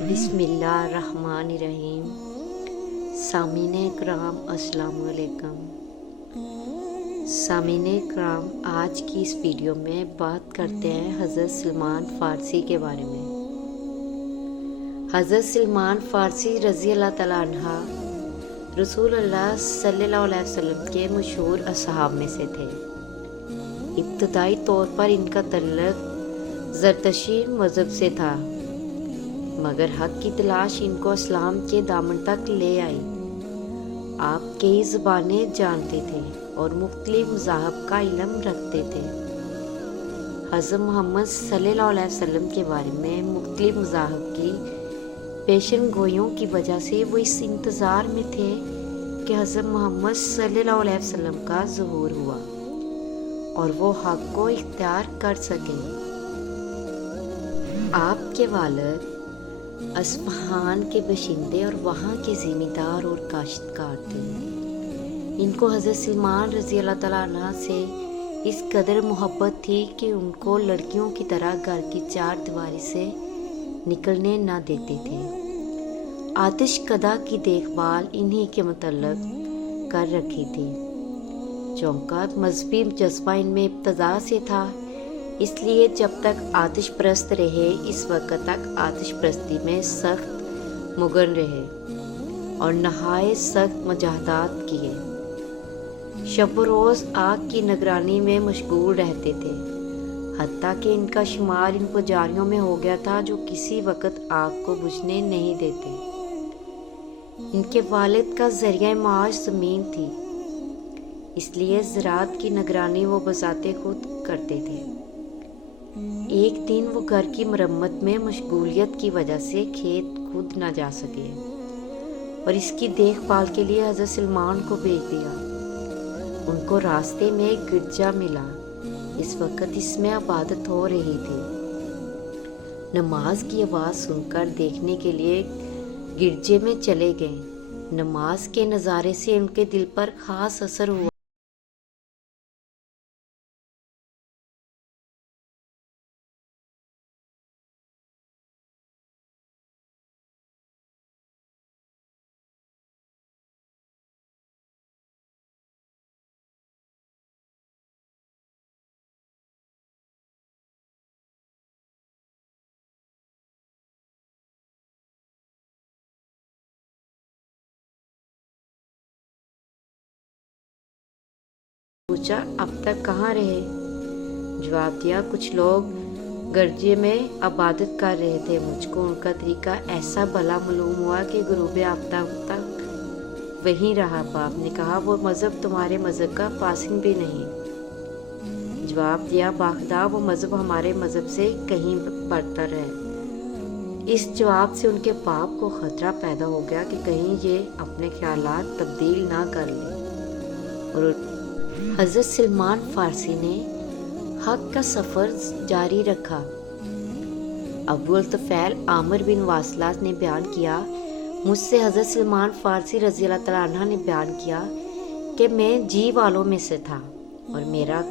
बिस्मिल्लाहिर्रहमानिर्रहीम। सामीन कराम अस्सलाम वालेकुम। सामीन कराम, आज की इस वीडियो में बात करते हैं हज़रत सलमान फ़ारसी के बारे में। हज़रत सलमान फ़ारसी रज़ी अल्लाह तआला अन्हा रसूल अल्लाह सल्लल्लाहु अलैहि वसल्लम के मशहूर असहाब में से थे। इब्तदाई तौर पर इनका तल्लुक ज़रतशी मज़हब से था, मगर हक की तलाश इनको इस्लाम के दामन तक ले आई। आप कई ज़बानें जानते थे और मुख्तलिफ मज़ाहब का इल्म रखते थे। हज़रत मोहम्मद सल्लल्लाहु अलैहि वसल्लम के बारे में मुख्तलिफ मज़ाहब की पेशन गोइयों की वजह से वो इस इंतज़ार में थे कि हज़रत मोहम्मद सल्लल्लाहु अलैहि वसल्लम का ज़ुहूर हुआ और वो हक को इख्तियार कर सके। आपके वालिद अस्फ़हान के बशिंदे और वहाँ के ज़मींदार और काश्तकार थे। इनको हज़रत सलमान रज़ी अल्लाह तआला अन्हा से इस कदर मोहब्बत थी कि उनको लड़कियों की तरह घर की चार दीवारी से निकलने न देते थे। आतिश कदा की देखभाल इन्हीं के मुतल्लक कर रखी थी। चौंका मजहबी जज्बा इनमें इब्तदा से था, इसलिए जब तक आतिश परस्त रहे इस वक्त तक आतिश परस्ती में सख्त मुगन रहे और नहाए सख्त मुजाहदात किए। शब व रोज़ आग की निगरानी में मशगूल रहते थे, हत्ता कि इनका शुमार इन पुजारियों में हो गया था जो किसी वक्त आग को बुझने नहीं देते। इनके वालिद का ज़रिया माश ज़मीन थी, इसलिए ज़राअत की निगरानी वो बज़ाते खुद करते थे। एक दिन वो घर की मरम्मत में मशगूलियत की वजह से खेत खुद न जा सके और इसकी देखभाल के लिए हज़रत सलमान को भेज दिया। उनको रास्ते में एक गिरजा मिला। इस वक्त इसमें इबादत हो रही थी। नमाज की आवाज़ सुनकर देखने के लिए गिरजे में चले गए। नमाज के नज़ारे से उनके दिल पर ख़ास असर हुआ। पूछा, अब तक कहाँ रहे? जवाब दिया, कुछ लोग गिरजे में इबादत कर रहे थे। मुझको उनका तरीका ऐसा भला मालूम हुआ कि गुरूब आफ्ताब तक वहीं रहा। बाप ने कहा, वो मज़हब तुम्हारे मज़हब का पासिंग भी नहीं। जवाब दिया, बाखुदा वो मज़हब हमारे मज़हब से कहीं बरतर है। इस जवाब से उनके बाप को ख़तरा पैदा हो गया कि कहीं ये अपने ख्यालात तब्दील ना कर ले। और हज़रत सलमान फ़ारसी ने हक का सफ़र जारी रखा। अबुल तुफ़ैल आमिर बिन वासला ने बयान किया, मुझसे हज़रत सलमान फ़ारसी रज़ी अल्लाह तआला अन्हा ने बयान किया कि मैं जी वालों में से था और मेरा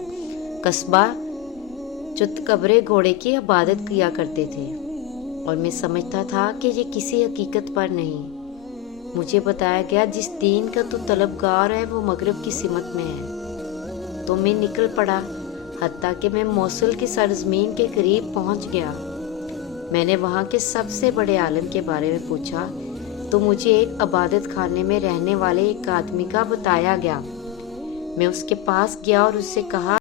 कस्बा चुतकबरे घोड़े की इबादत किया करते थे और मैं समझता था कि ये किसी हकीकत पर नहीं। मुझे बताया गया, जिस दीन का तू तलबगार है वो मगरिब की सिमत में है। तो मैं निकल पड़ा, हत्ता कि मैं मौसुल की सरजमीन के करीब पहुंच गया। मैंने वहां के सबसे बड़े आलिम के बारे में पूछा तो मुझे एक इबादत खाने में रहने वाले एक आदमी का बताया गया। मैं उसके पास गया और उससे कहा,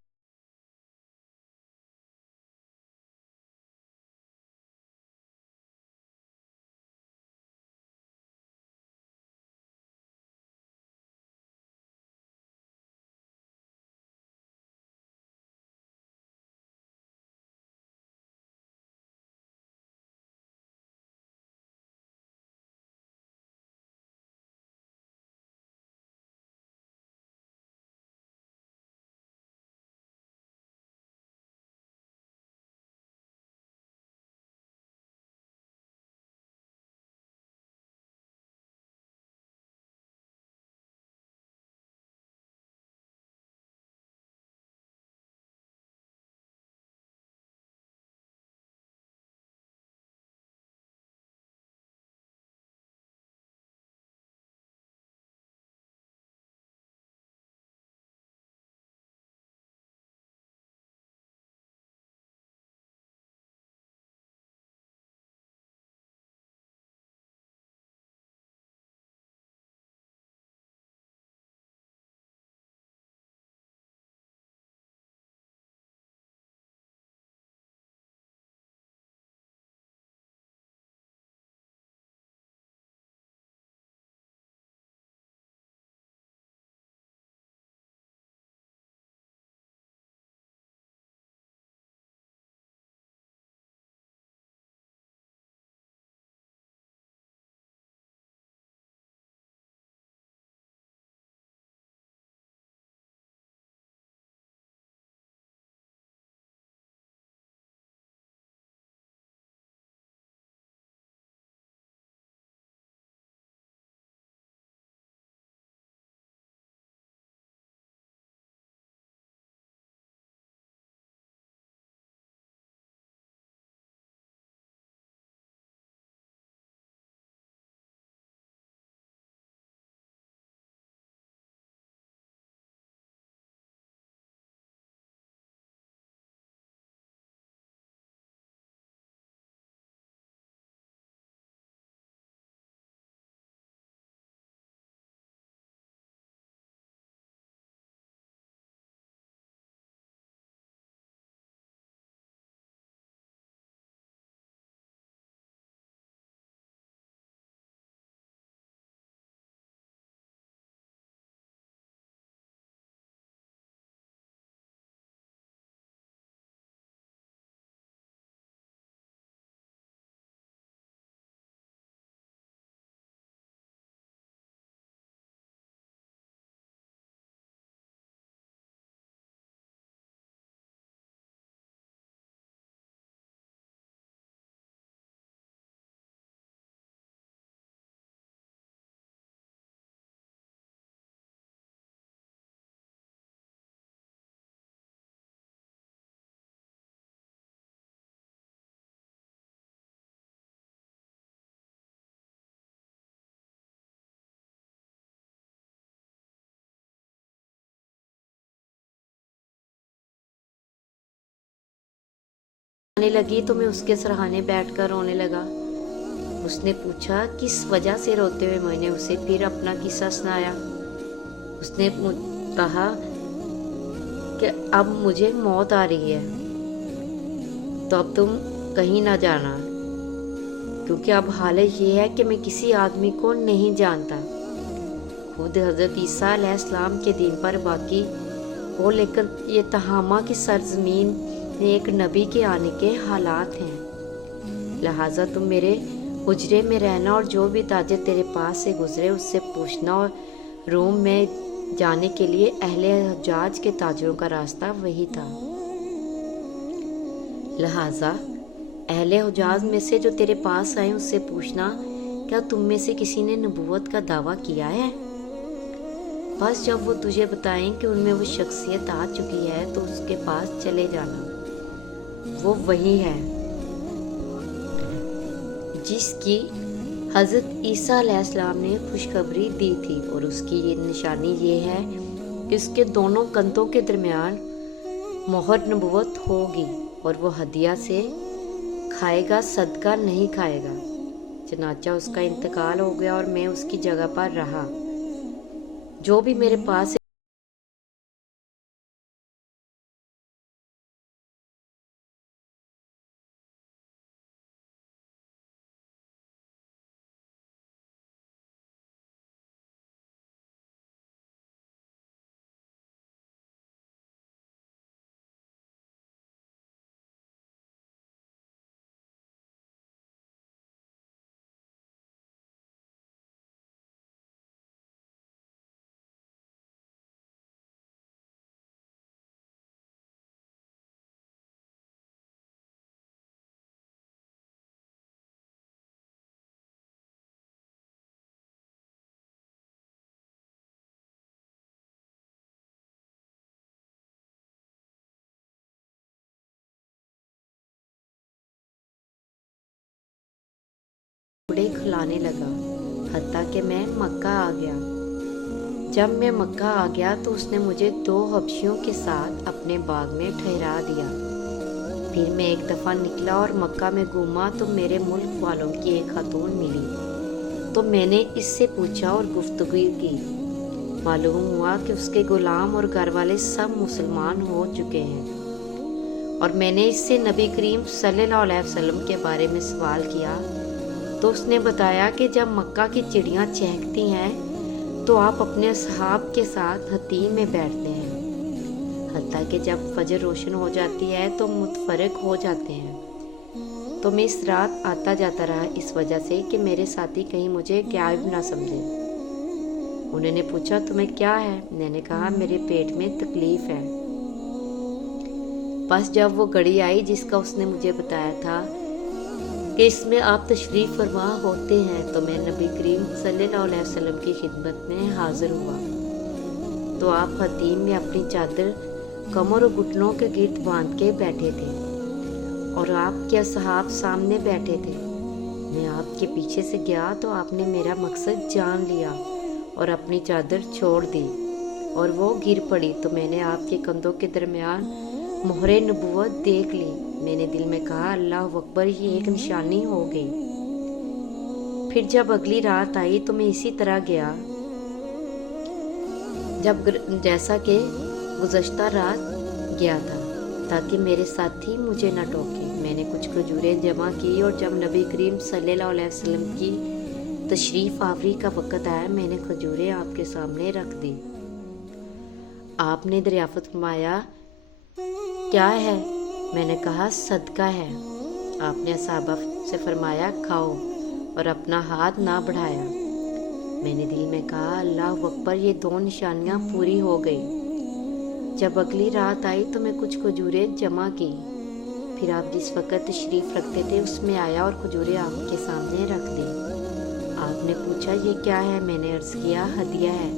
आने लगी तो मैं उसके सराहने बैठकर रोने लगा। उसने पूछा किस वजह से रोते हुए। मैंने उसे फिर अपना किस्सा सुनाया। उसने कहा कि अब मुझे मौत आ रही है, तो अब तुम कहीं ना जाना, क्योंकि अब हालत ये है कि मैं किसी आदमी को नहीं जानता। खुद हज़रत ईसा अलैहिस्सलाम के दीन पर बाकी हो, लेकर ये तहामा की सरजमीन में एक नबी के आने के हालात हैं। लिहाजा तुम मेरे हुजरे में रहना और जो भी ताजिर तेरे पास से गुजरे उससे पूछना। और रोम में जाने के लिए अहले हजाज के ताजिरों का रास्ता वही था। लिहाजा अहले हजाज में से जो तेरे पास आए उससे पूछना, क्या तुम में से किसी ने नबूवत का दावा किया है? बस जब वो तुझे बताएं कि उनमें वो शख्सियत आ चुकी है तो उसके पास चले जाना। वो वही है जिसकी हज़रत ईसा अलैहिस्सलाम ने खुशखबरी दी थी, और उसकी ये निशानी ये है कि उसके दोनों कंधों के दरमियान मोहर नबूवत होगी, और वो हदिया से खाएगा, सदका नहीं खाएगा। चनाचा उसका इंतकाल हो गया और मैं उसकी जगह पर रहा। जो भी मेरे पास टुकड़े खिलाने लगा, हत्ता कि मैं मक्का आ गया। जब मैं मक्का आ गया तो उसने मुझे 2 हबशियों के साथ अपने बाग में ठहरा दिया। फिर मैं एक दफ़ा निकला और मक्का में घूमा तो मेरे मुल्क वालों की एक खातून मिली, तो मैंने इससे पूछा और गुफ्तगू की। मालूम हुआ कि उसके गुलाम और घर वाले सब मुसलमान हो चुके हैं, और मैंने इससे नबी करीम सल्लल्लाहु अलैहि वसल्लम के बारे में सवाल किया तो उसने बताया कि जब मक्का की चिड़ियाँ चहकती हैं तो आप अपने असहाब के साथ हतीम में बैठते हैं, हत्ता कि जब फजर रोशन हो जाती है तो मुतफरक हो जाते हैं। तो मैं इस रात आता जाता रहा इस वजह से कि मेरे साथी कहीं मुझे गायब ना समझे। उन्होंने पूछा तुम्हें क्या है? मैंने कहा मेरे पेट में तकलीफ है। बस जब वो घड़ी आई जिसका उसने मुझे बताया था कि इसमें आप तशरीफ़ फरमा होते हैं, तो मैं नबी करीम सल्लल्लाहु अलैहि वसल्लम की खिदमत में हाजिर हुआ। तो आप हतीम में अपनी चादर कमर और घुटनों के गिर्द बांध के बैठे थे, और आपके असहाब सामने बैठे थे। मैं आपके पीछे से गया तो आपने मेरा मकसद जान लिया और अपनी चादर छोड़ दी, और वो गिर पड़ी। तो मैंने आपके कंधों के दरमियान मोहरे नबूवत देख ली। मैंने दिल में कहा अल्लाह अकबर, ये एक निशानी हो गई। फिर जब अगली रात आई तो मैं इसी तरह गया जैसा कि गुज़श्ता रात गया था, ताकि मेरे साथी मुझे न टोके। मैंने कुछ खजूरें जमा की, और जब नबी करीम सल्लल्लाहु अलैहि वसल्लम की तशरीफ़ आवरी का वक़्त आया मैंने खजूरें आपके सामने रख दी। आपने दरियाफ़त फरमाया क्या है? मैंने कहा सदका है। आपने सहाबा से फरमाया खाओ, और अपना हाथ ना बढ़ाया। मैंने दिल में कहा अल्लाह अकबर, ये 2 निशानियां पूरी हो गई। जब अगली रात आई तो मैं कुछ खजूरें जमा की। फिर आप जिस वक़्त तशरीफ़ रखते थे उसमें आया और खजूरें आपके सामने रख दी। आपने पूछा ये क्या है? मैंने अर्ज़ किया हदिया है।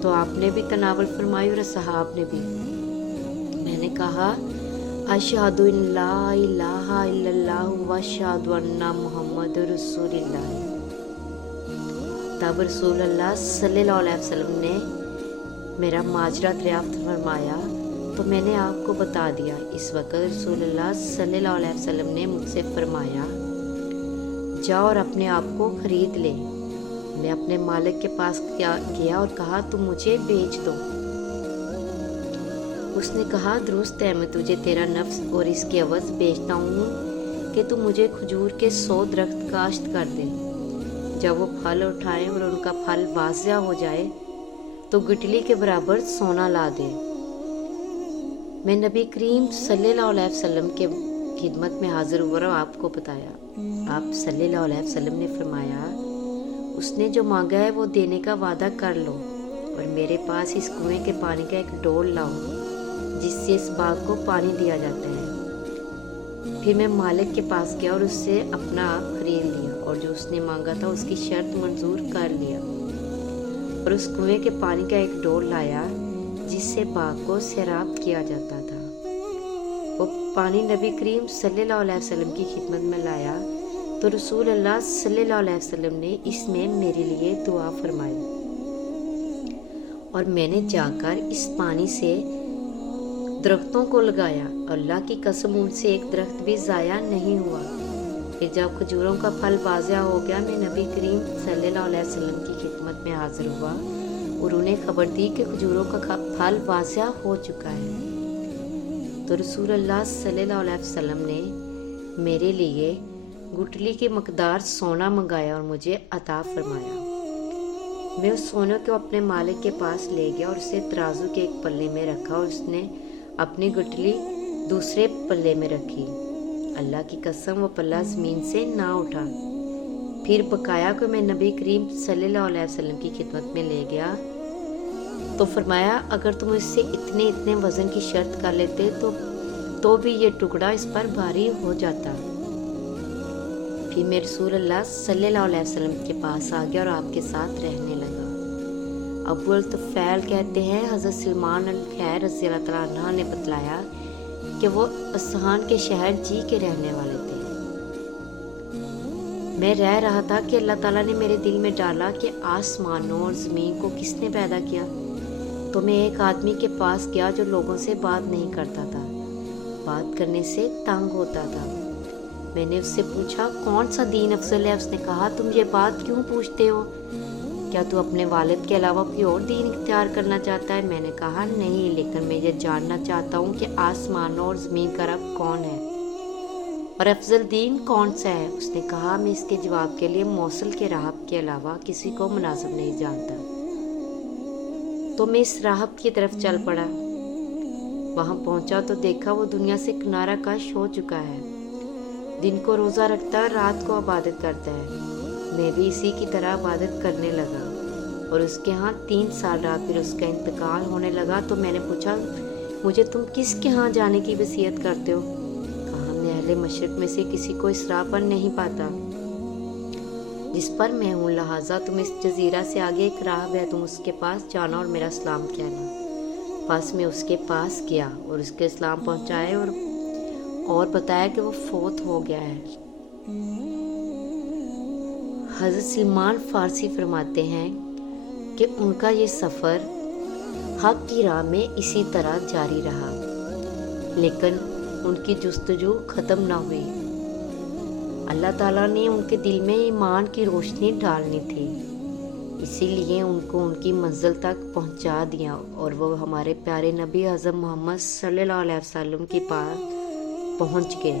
तो आपने भी तनावल फरमाई और सहाब ने भी। मैंने कहा अशहदु अल्ला इलाहा इल्लल्लाह व अशहदु अन्ना मुहम्मद रसूलुल्लाह। तब रसूलुल्लाह सल्लल्लाहु अलैहि वसल्लम ने मेरा माजरा दरियाफ्त फरमाया, तो تو میں نے آپ کو بتا دیا۔ اس وقت رسول اللہ صلی اللہ علیہ وسلم نے مجھ سے فرمایا، جاؤ اور اپنے آپ کو خرید لے۔ میں اپنے مالک کے پاس گیا اور کہا، تم مجھے بیچ دو۔ اس نے کہا، درست ہے، میں تجھے تیرا نفس اور اس کے عوض بیچتا ہوں کہ تم مجھے کھجور کے 100 درخت کاشت کر دے۔ جب وہ پھل اٹھائیں اور ان کا پھل واضح ہو جائے تو گٹلی کے برابر سونا لا دے۔ میں نبی کریم صلی اللہ علیہ وسلم کے خدمت میں حاضر ہوا اور آپ کو بتایا۔ آپ صلی اللہ علیہ وسلم نے فرمایا، اس نے جو مانگا ہے وہ دینے کا وعدہ کر لو، اور میرے پاس اس کنویں کے پانی کا ایک ڈول لاؤ جس سے اس باغ کو پانی دیا جاتا ہے۔ پھر میں مالک کے پاس گیا اور اس سے اپنا آپ خرید لیا، اور جو اس نے مانگا تھا اس کی شرط منظور کر لیا، اور اس کنویں کے پانی کا ایک ڈول لایا جس سے باغ کو سیراب کیا جاتا تھا۔ وہ پانی نبی کریم صلی اللہ علیہ وسلم کی خدمت میں لایا تو رسول اللہ صلی اللہ علیہ وسلم نے اس میں میرے لیے دعا فرمائی، اور میں نے جا کر اس پانی سے درختوں کو لگایا، اللہ کی قسم ان سے ایک درخت بھی ضائع نہیں ہوا۔ پھر جب کھجوروں کا پھل واضح ہو گیا، میں نبی کریم صلی اللہ علیہ وسلم کی خدمت میں حاضر ہوا اور انہیں خبر دی کہ کھجوروں کا پھل واضح ہو چکا ہے۔ تو رسول اللہ صلی اللہ علیہ وسلم نے میرے لیے گٹلی کی مقدار سونا منگایا اور مجھے عطا فرمایا۔ میں اس سونے کو اپنے مالک کے پاس لے گیا اور اسے ترازو کے ایک پلے میں رکھا، اور اس نے اپنی گٹلی دوسرے پلے میں رکھی۔ اللہ کی قسم وہ پلہ زمین سے نہ اٹھا۔ پھر بقایا کو میں نبی کریم صلی اللہ علیہ وسلم کی خدمت میں لے گیا تو فرمایا، اگر تم اس سے اتنے وزن کی شرط کر لیتے تو بھی یہ ٹکڑا اس پر بھاری ہو جاتا۔ پھر میں رسول اللہ صلی اللہ علیہ وسلم کے پاس آ گیا اور آپ کے ساتھ رہنے لگا۔ ابو الطفیل کہتے ہیں، حضرت سلمان الخیر رضی اللہ تعالیٰ عنہ نے بتلایا کہ وہ اصفہان کے شہر جی کے رہنے والے تھے۔ میں رہ رہا تھا کہ اللہ تعالیٰ نے میرے دل میں ڈالا کہ آسمانوں اور زمین کو کس نے پیدا کیا؟ تو میں ایک آدمی کے پاس گیا جو لوگوں سے بات نہیں کرتا تھا، بات کرنے سے تنگ ہوتا تھا۔ میں نے اس سے پوچھا، کون سا دین افضل ہے؟ اس نے کہا، تم یہ بات کیوں پوچھتے ہو؟ کیا تو اپنے والد کے علاوہ کوئی اور دین اختیار کرنا چاہتا ہے؟ میں نے کہا، نہیں، لیکن میں یہ جاننا چاہتا ہوں کہ آسمانوں اور زمین کا رب کون ہے اور افضل دین کون سا ہے؟ اس نے کہا، میں اس کے جواب کے لیے موصل کے راہب کے علاوہ کسی کو مناسب نہیں جانتا۔ تو میں اس راہب کی طرف چل پڑا۔ وہاں پہنچا تو دیکھا وہ دنیا سے کنارہ کش ہو چکا ہے، دن کو روزہ رکھتا ہے، رات کو عبادت کرتا ہے۔ میں بھی اسی کی طرح عبادت کرنے لگا، اور اس کے ہاں 3 سال رہا۔ پھر اس کا انتقال ہونے لگا تو میں نے پوچھا، مجھے تم کس کے ہاں جانے کی وصیت کرتے ہو؟ کہا، میں اہل مشرق میں سے کسی کو اس راہ پر نہیں پاتا جس پر میں ہوں، لہٰذا تم اس جزیرہ سے آگے ایک راہب ہے، تم اس کے پاس جانا اور میرا سلام کہنا۔ پس میں اس کے پاس گیا اور اس کے سلام پہنچائے اور بتایا کہ وہ فوت ہو گیا ہے۔ حضرت سلمان فارسی فرماتے ہیں کہ ان کا یہ سفر حق کی راہ میں اسی طرح جاری رہا، لیکن ان کی جستجو ختم نہ ہوئی۔ اللہ تعالیٰ نے ان کے دل میں ایمان کی روشنی ڈالنی تھی، اسی لیے ان کو ان کی منزل تک پہنچا دیا، اور وہ ہمارے پیارے نبی اعظم محمد صلی اللہ علیہ وسلم کے پاس پہنچ گئے۔